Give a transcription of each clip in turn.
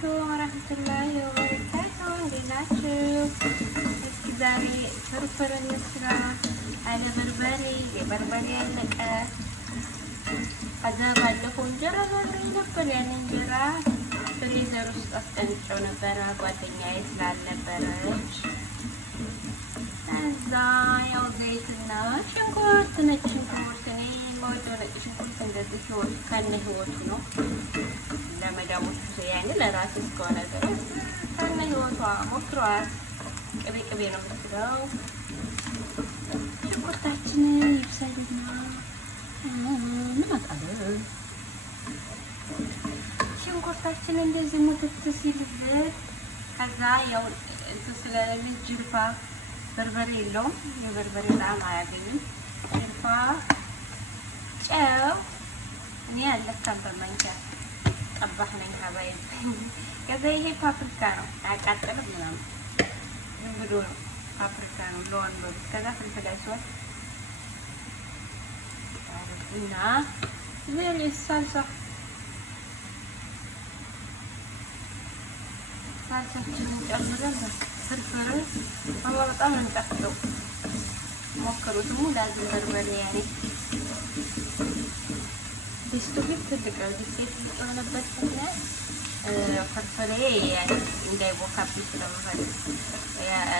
አለይኩም ወራህመቱላሂ ወበረካቱ። እንዴት ናችሁ? እስኪ ዛሬ ፍርፍር እንስራ አለ በርበሬ። የበርበሬ ያለቀ ከዛ ባለፈው እንጀራ በርበሬ ነበር። ያን እንጀራ ፍሪዘር ውስጥ አስቀምጬው ነበረ ጓደኛዬ ስላልነበረች። ከዛ ያው ዘይትና ሽንኩርት፣ ነጭ ሽንኩርት እኔ የምወደው ነጭ ሽንኩርት እንደዚህ ህይወቱ ከነ ህይወቱ ነው። ለመዳሞቹ ያኔ ለራስ እስከሆነ ድረስ ከነ ህይወቷ ሞክሯት። ቅቤ ነው የምትለው። ሽንኩርታችንን ይብሰልና እንመጣለን። ሽንኩርታችንን እንደዚህ ሙትት ሲልበት ከዛ ያው እንትን ስለሌለ ጅርፋ በርበሬ የለውም። የበርበሬ ጣዕም አያገኝም። ጅርፋ፣ ጨው እኔ አለካም በማንኪያ ጠባህ ነኝ ሀባይ። ከዛ ይሄ ፓፕሪካ ነው አያቃጥልም ምናምን ዝም ብሎ ነው ፓፕሪካ ነው ለወንበሩ። ከዛ ፍልፍል አይሷል እና ዘሬ ሳልሳችንን ጨምረን ፍርፍር በጣም ነው የሚጣፍጠው። ሞክሩት። ላዝም በርበሬ ያኔ ድስቱ ግን ትልቅ ነው። ድስቴ ትልቅ የሆነበት ምክንያት ፍርፍሬ እንዳይቦካብኝ ስለምፈልግ።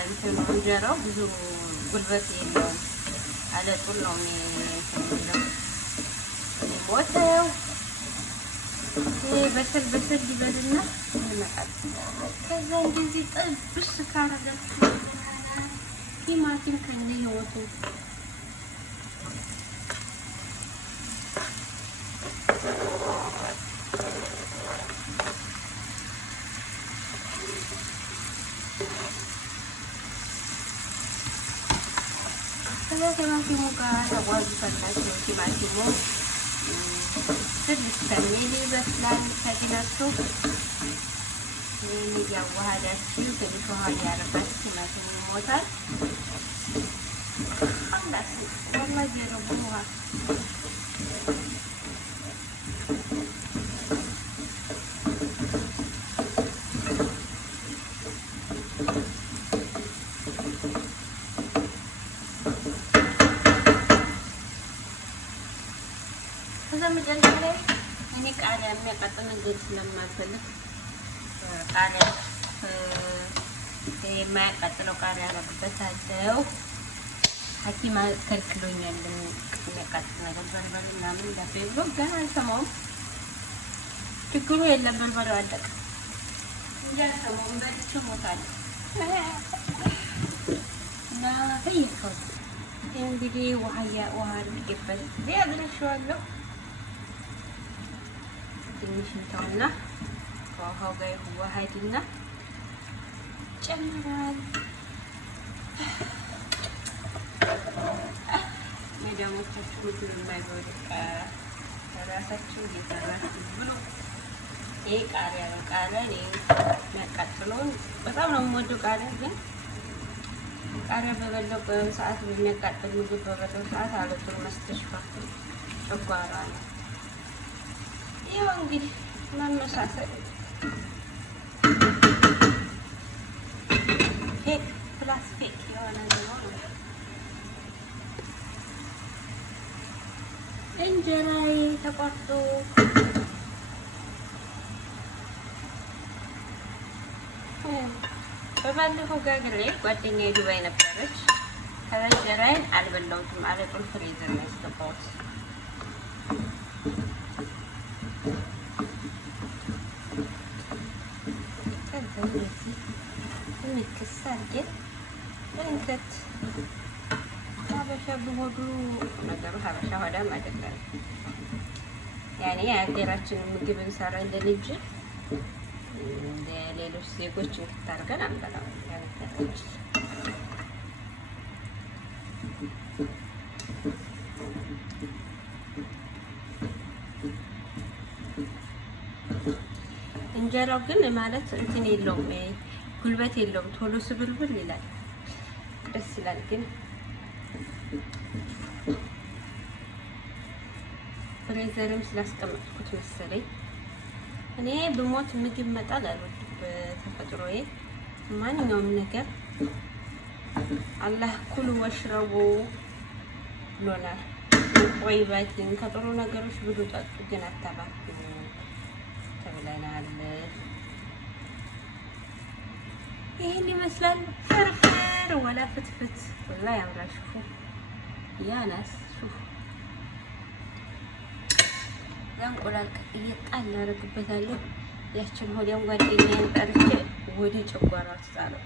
እንትኑ እንጀራው ብዙ ጉልበት የለውም። አለጡን ነው የሚሞተው። በሰል ይበልና ይመጣል። ከዛ እንደዚህ ጥብስ ካረጋችሁ ቲማቲም ከነ ህይወቱ ከዛ ቲማቲሙ ጋር ተጓዙታላችሁ። ቲማቲሙ ትንሽ ከሚል ይበስላል። ከዲናችሁ ይህን እያዋሃዳችሁ ትንሽ ውሃ እያረጋችሁ ቲማቲሙ ይሞታል። አንዳስ ወላ ጀረቡ ውሃ ከዛ መጨረሻ ላይ እኔ ቃሪያ የሚያቃጥል ነገር ስለማልፈልግ ቃሪያ የማያቃጥለው ቃሪያ አደርግበታለሁ። ሐኪም ከልክሎኛል የሚያቃጥል ነገር በርበሬ ምናምን እንዳትበሉ ገና አልሰማሁም። ችግሩ የለም በርበሬው አለቀ እንጂ አልሰማሁም። በልቼ እሞታለሁ እና ተይከው እንግዲህ ውሃ ልጌበት ያድረሻለሁ። ትንሽ እንተውና ከውሃው ጋር ይዋሃድና ጨምራል። መዳሞቻችሁ ሁሉ የማይበሉ ራሳችሁ እየሰራችሁ ብሎ ይሄ ቃሪያ ነው። ቃሪያ የሚያቃጥለውን በጣም ነው የምወደው። ቃሪያ ግን ቃሪያ በበለው ሰዓት በሚያቃጥል ምግብ በበለው ሰዓት አለቱን መስተሽፋት ጨጓራ ነው። ይኸው እንግዲህ መመሳሰል ፌክ ፕላስ ፌክ የሆነ ነው። እንጀራዬ ተቆርጦ በባለፈው ጋግሬ ጓደኛዬ ዱባይ ነበረች። ከበጀራዬን አልበላሁትም። አለጡን ፍሪዘር ነው ያስገባሁት። የሚከሳል ግን እንከት ሀበሻ ብሆዱ ነገሩ ሀበሻ ሆዳም አይደለም። ያኔ የሀገራችን ምግብ እንሰራ እንደልጅ እንደ ሌሎች ዜጎች እንክታርገን አንበላም። ያነገራች እንጀራው ግን ማለት እንትን የለውም፣ ጉልበት የለውም። ቶሎ ስብልብል ይላል፣ ደስ ይላል። ግን ፍሬዘርም ስላስቀመጥኩት መሰለኝ እኔ ብሞት ምግብ መጣል አልወድም በተፈጥሮዬ። ማንኛውም ነገር አላህ ኩሉ ወሽረቡ ብሎናል። ወይባችን ከጥሩ ነገሮች ብዙ ጠጡ ግን አታባክኑ ተብለናል። ይሄን ይመስላል ፍርፍር ወላ ፍትፍት ወላ ያምራል። ሹፉ ያ ናስ ሹፉ ያንቆላል እየጣል አደርግበታለሁ። ያችን ሆዲያን ጓደኛዬን ጠርቼ ወደ ጨጓራ ትጣለው